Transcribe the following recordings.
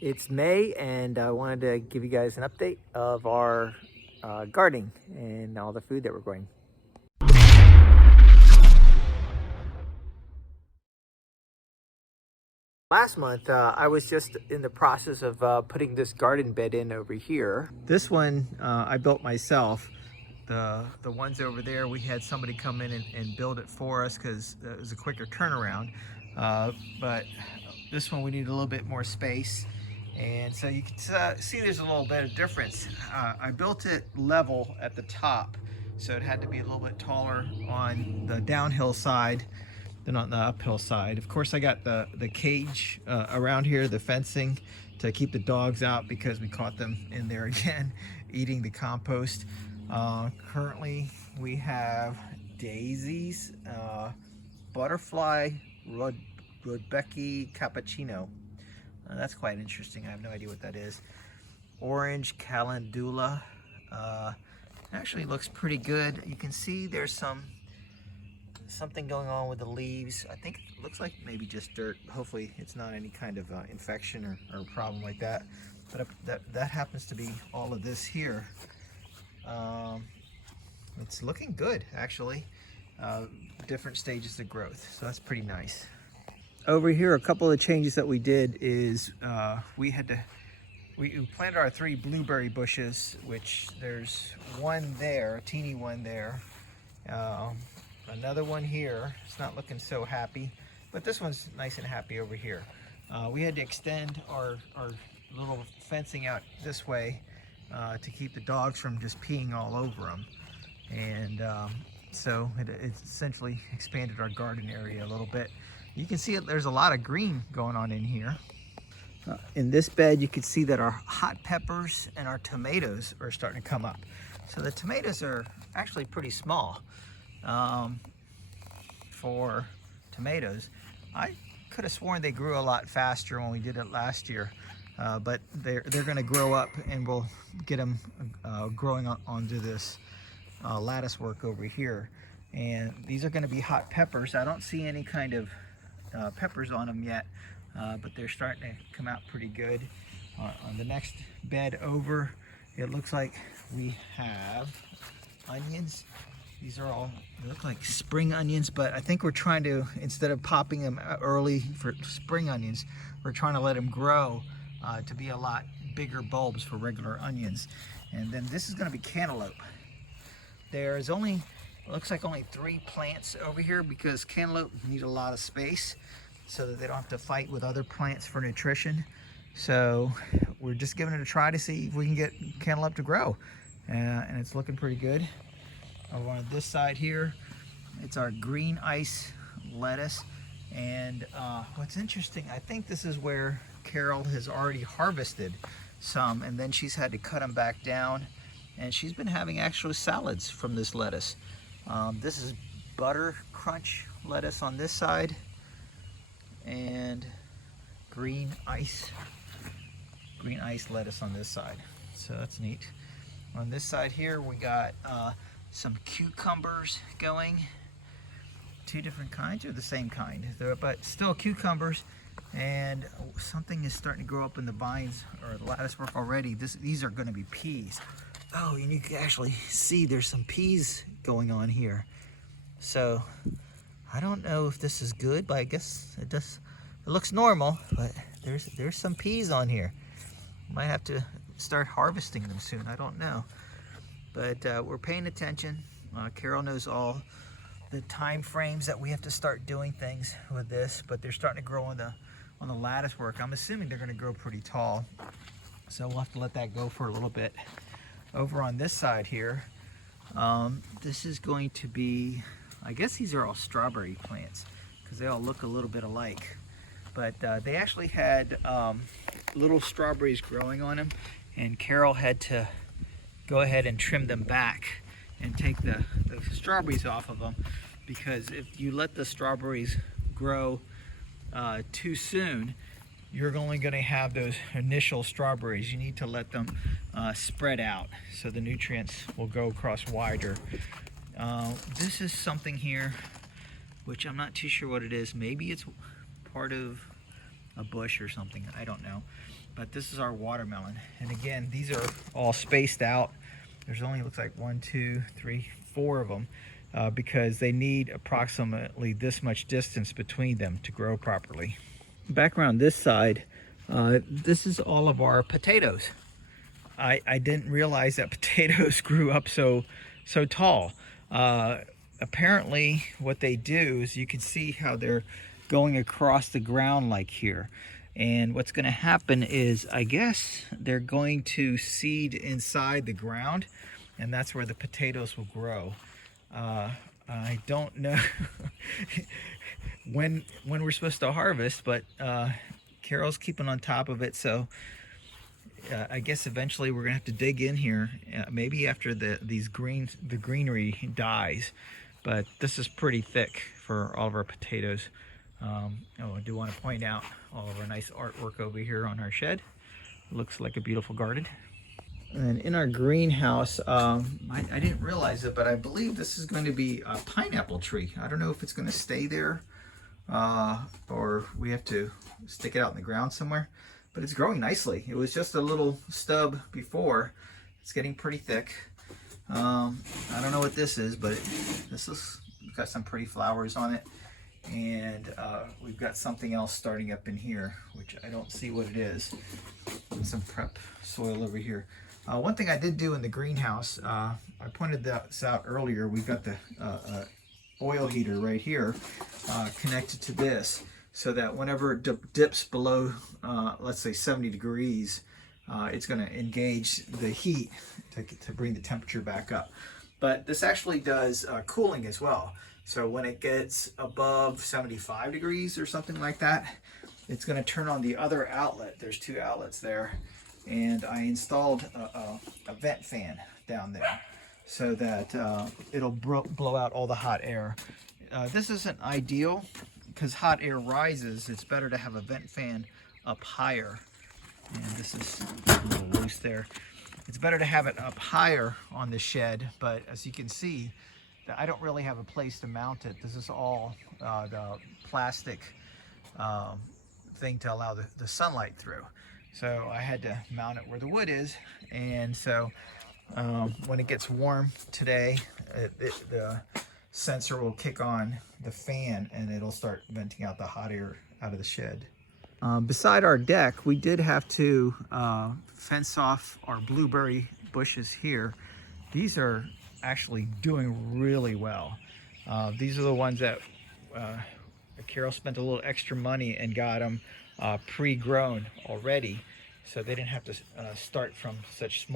It's May, and I wanted to give you guys an update of our gardening and all the food that we're growing. Last month, I was just in the process of putting this garden bed in over here. This one I built myself. The ones over there, we had somebody come in and build it for us because it was a quicker turnaround. But this one we need a little bit more space. And so you can see there's a little bit of difference. I built it level at the top, so it had to be a little bit taller on the downhill side than on the uphill side. Of course, I got the cage around here, the fencing, to keep the dogs out because we caught them in there again eating the compost. Currently, we have daisies, butterfly Rudbeckia cappuccino. That's quite interesting. I have no idea what that is. Orange calendula. Actually looks pretty good. You can see there's something going on with the leaves. I think it looks like maybe just dirt. Hopefully it's not any kind of infection or problem like that. But that happens to be all of this here. It's looking good, actually. Different stages of growth, so that's pretty nice. Over here, a couple of changes that we did is we planted our 3 blueberry bushes, which there's one there, a teeny one there. Another one here. It's not looking so happy, but this one's nice and happy over here. We had to extend our little fencing out this way to keep the dogs from just peeing all over them. And so it essentially expanded our garden area a little bit. You can see there's a lot of green going on in here. In this bed, you can see that our hot peppers and our tomatoes are starting to come up. So the tomatoes are actually pretty small for tomatoes. I could have sworn they grew a lot faster when we did it last year, but they're going to grow up, and we'll get them growing onto this lattice work over here. And these are going to be hot peppers. I don't see any kind of peppers on them yet, but they're starting to come out pretty good. On the next bed over, it looks like we have onions. These they look like spring onions, but I think we're trying to, instead of popping them early for spring onions, we're trying to let them grow to be a lot bigger bulbs for regular onions. And then this is going to be cantaloupe. There's only, looks like only 3 plants over here because cantaloupe need a lot of space so that they don't have to fight with other plants for nutrition. So we're just giving it a try to see if we can get cantaloupe to grow. And it's looking pretty good. Over on this side here, it's our green ice lettuce. And what's interesting, I think this is where Carol has already harvested some, and then she's had to cut them back down. And she's been having actual salads from this lettuce. This is butter crunch lettuce on this side, and green ice lettuce on this side. So that's neat. On this side here, we got some cucumbers going. 2 different kinds, or the same kind, but still cucumbers. And something is starting to grow up in the vines or the lattice work already. These are going to be peas. Oh, and you can actually see there's some peas going on here. So I don't know if this is good, but I guess it does. It looks normal, but there's some peas on here. Might have to start harvesting them soon. I don't know, but we're paying attention. Carol knows all the time frames that we have to start doing things with this, but they're starting to grow on the lattice work. I'm assuming they're going to grow pretty tall, so we'll have to let that go for a little bit. Over on this side here, this is going to be, I guess these are all strawberry plants because they all look a little bit alike. But they actually had little strawberries growing on them, and Carol had to go ahead and trim them back and take the strawberries off of them, because if you let the strawberries grow too soon, you're only going to have those initial strawberries. You need to let them spread out so the nutrients will go across wider. This is something here which I'm not too sure what it is. Maybe it's part of a bush or something, I don't know. but this is our watermelon. And again, these are all spaced out. There's only, looks like 1, 2, 3, 4 of them because they need approximately this much distance between them to grow properly. Back around this side, this is all of our potatoes. I didn't realize that potatoes grew up so tall. Apparently what they do is, you can see how they're going across the ground like here. And what's going to happen is, I guess they're going to seed inside the ground, and that's where the potatoes will grow. I don't know when we're supposed to harvest, but Carol's keeping on top of it, so I guess eventually we're gonna have to dig in here, maybe after the greenery dies. But this is pretty thick for all of our potatoes. Oh, I do want to point out all of our nice artwork over here on our shed. Looks like a beautiful garden. And in our greenhouse, I didn't realize it, but I believe this is going to be a pineapple tree. I don't know if it's going to stay there or we have to stick it out in the ground somewhere, but it's growing nicely. It was just a little stub before. It's getting pretty thick. I don't know what this is, but this is got some pretty flowers on it. And we've got something else starting up in here, which I don't see what it is. And some prep soil over here. One thing I did do in the greenhouse, I pointed this out earlier, we've got the oil heater right here connected to this, so that whenever it dips below, let's say 70 degrees, it's going to engage the heat to bring the temperature back up. But this actually does cooling as well. So when it gets above 75 degrees or something like that, it's going to turn on the other outlet. There's 2 outlets there. And I installed a vent fan down there so that it'll blow out all the hot air. This isn't ideal because hot air rises. It's better to have a vent fan up higher. And this is a little loose there. It's better to have it up higher on the shed, but as you can see, I don't really have a place to mount it. This is all the plastic thing to allow the sunlight through. So I had to mount it where the wood is, and so when it gets warm today, the sensor will kick on the fan and it'll start venting out the hot air out of the shed. Beside our deck, we did have to fence off our blueberry bushes here. These are actually doing really well. These are the ones that Carol spent a little extra money and got them pre-grown already, so they didn't have to start from such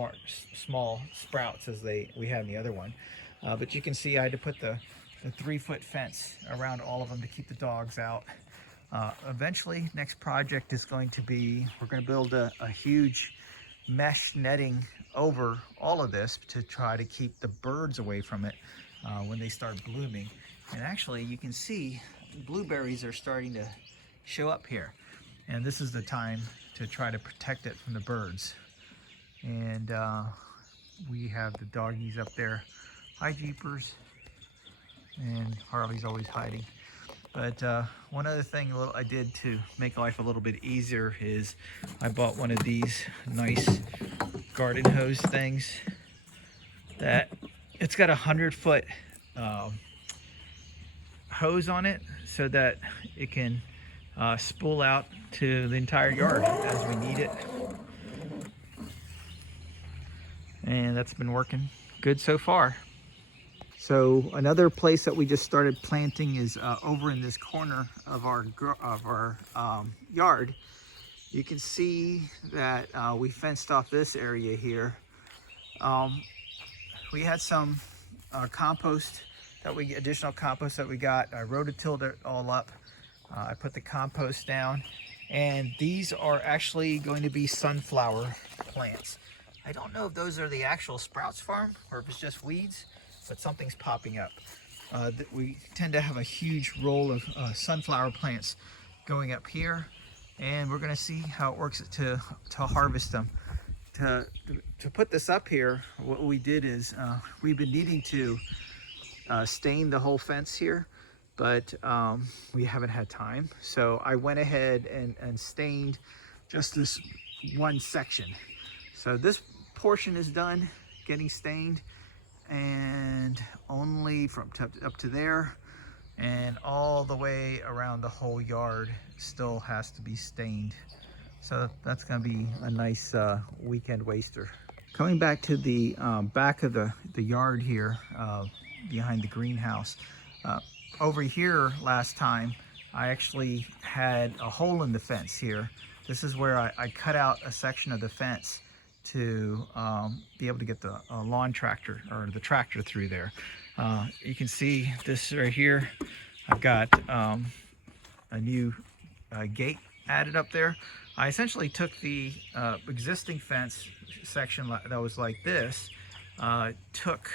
small sprouts as we had in the other one. But you can see I had to put the 3-foot fence around all of them to keep the dogs out. Eventually, next project is going to be, we're going to build a huge mesh netting over all of this to try to keep the birds away from it when they start blooming. And actually, you can see blueberries are starting to show up here. And this is the time to try to protect it from the birds. And we have the doggies up there. Hi, Jeepers. And Harley's always hiding. But one other thing I did to make life a little bit easier is I bought one of these nice garden hose things that it's got a 100-foot hose on it so that it can spool out to the entire yard as we need it. And that's been working good so far. So another place that we just started planting is over in this corner of our yard. You can see that we fenced off this area here. We had some additional compost that we got. I rototilled it all up. I put the compost down, and these are actually going to be sunflower plants. I don't know if those are the actual Sprouts Farm or if it's just weeds, but something's popping up. We tend to have a huge roll of sunflower plants going up here, and we're going to see how it works to harvest them. To put this up here, what we did is we've been needing to stain the whole fence here, but we haven't had time. So I went ahead and stained just this one section. So this portion is done getting stained, and only from up to there and all the way around the whole yard still has to be stained. So that's going to be a nice weekend waster. Coming back to the back of the yard here, behind the greenhouse, over here last time I actually had a hole in the fence here. This is where I cut out a section of the fence to be able to get the lawn tractor or the tractor through there. You can see this right here. I've got a new gate added up there. I essentially took the existing fence section that was like this, took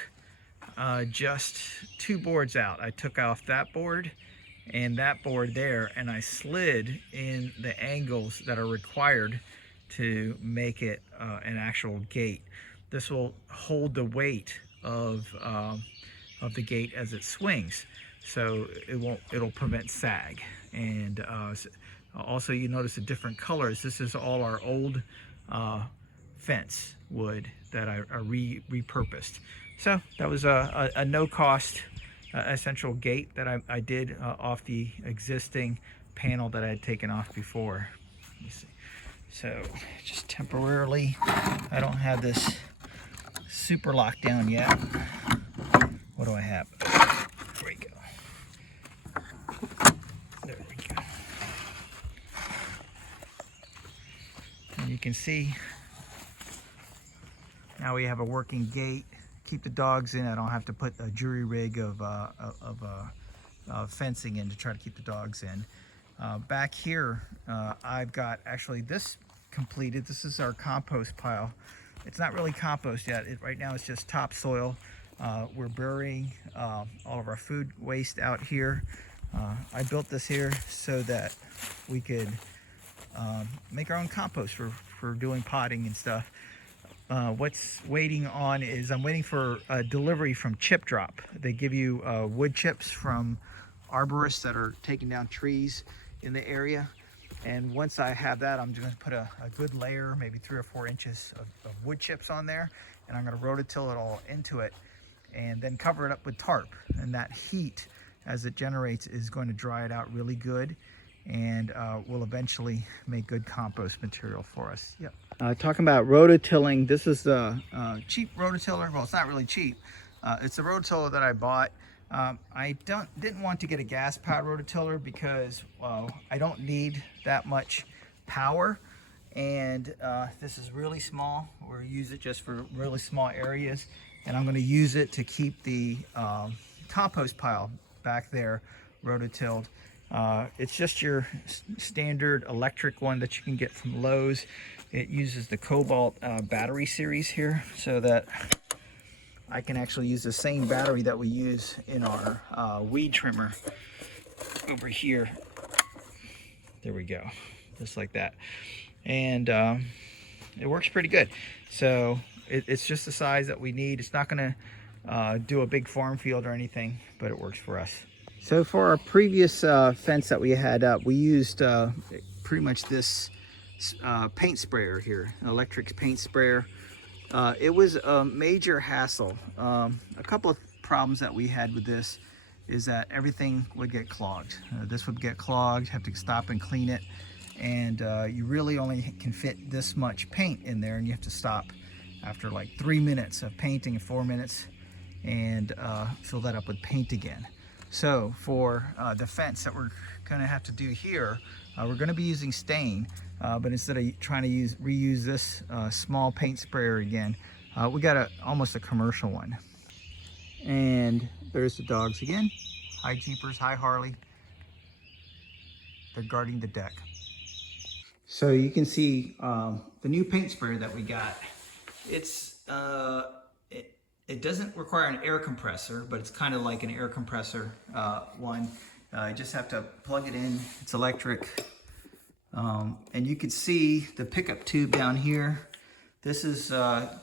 just 2 boards out. I took off that board and that board there, and I slid in the angles that are required to make it an actual gate. This will hold the weight of the gate as it swings, so it'll prevent sag. And also, you notice the different colors. This is all our old fence wood that I repurposed. So that was a no-cost essential gate that I did off the existing panel that I had taken off before. Let me see. So just temporarily, I don't have this super locked down yet. What do I have? There we go. There we go. And you can see now we have a working gate. Keep the dogs in. I don't have to put a jury rig of fencing in to try to keep the dogs in. Back here, I've got actually this completed. This is our compost pile. It's not really compost yet. Right now it's just topsoil. We're burying all of our food waste out here. I built this here so that we could make our own compost for doing potting and stuff. What's waiting on is I'm waiting for a delivery from Chip Drop. They give you wood chips from arborists that are taking down trees in the area. And once I have that, I'm going to put a good layer, maybe 3 or 4 inches of wood chips on there. And I'm going to rototill it all into it and then cover it up with tarp. And that heat, as it generates, is going to dry it out really good, and will eventually make good compost material for us. Yep. Talking about rototilling, this is the cheap rototiller. Well, it's not really cheap. It's a rototiller that I bought. I didn't want to get a gas-powered rototiller because I don't need that much power, and this is really small. We'll use it just for really small areas, and I'm going to use it to keep the compost pile back there rototilled. It's just your standard electric one that you can get from Lowe's. It uses the Cobalt battery series here, so that I can actually use the same battery that we use in our weed trimmer over here. There we go, just like that. And it works pretty good. So it's just the size that we need. It's not going to do a big farm field or anything, but it works for us. So for our previous fence that we had up, we used pretty much this paint sprayer here, an electric paint sprayer. It was a major hassle. A couple of problems that we had with this is that everything would get clogged. This would get clogged, have to stop and clean it, and you really only can fit this much paint in there, and you have to stop after like 3 minutes of painting and 4 minutes, and fill that up with paint again. So for the fence that we're going to have to do here, we're going to be using stain, but instead of trying to reuse this small paint sprayer again, we got almost a commercial one. And there's the dogs again. Hi Jeepers, hi Harley. They're guarding the deck. So you can see the new paint sprayer that we got. It's it doesn't require an air compressor, but it's kind of like an air compressor one. You just have to plug it in. It's electric. And you can see the pickup tube down here. This is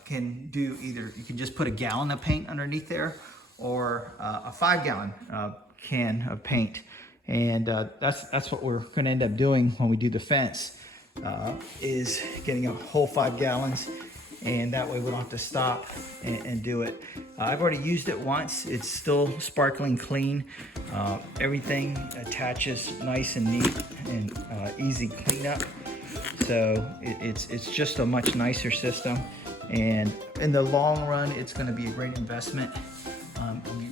can do either, you can just put a gallon of paint underneath there, or a 5-gallon can of paint. And that's what we're going to end up doing when we do the fence. is getting a whole 5 gallons, and that way we don't have to stop and do it. I've already used it once. It's still sparkling clean. Everything attaches nice and neat and easy cleanup. So it's just a much nicer system, and in the long run it's going to be a great investment.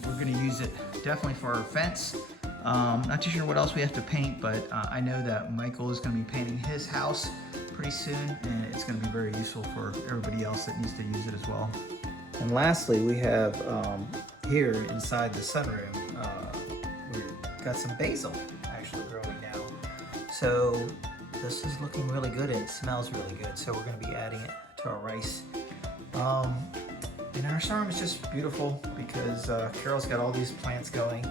We're going to use it definitely for our fence. Not too sure what else we have to paint, but I know that Michael is going to be painting his house pretty soon, and it's going to be very useful for everybody else that needs to use it as well. And lastly, we have here inside the sunroom, we've got some basil actually growing now. So this is looking really good, and it smells really good. So we're going to be adding it to our rice. And our sunroom is just beautiful because Carol's got all these plants going.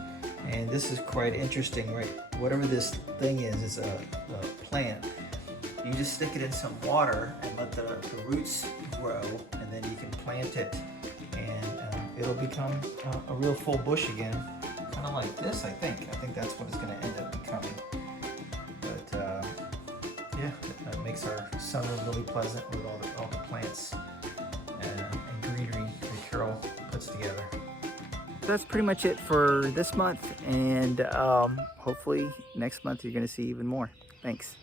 And this is quite interesting, right? Whatever this thing is a plant. You just stick it in some water and let the roots grow, and then you can plant it, and it'll become a real full bush again, kind of like this. I think that's what it's going to end up becoming. But yeah, that makes our sunroom really pleasant with all the plants and greenery that Carol puts together. That's pretty much it for this month, and hopefully next month you're going to see even more. Thanks.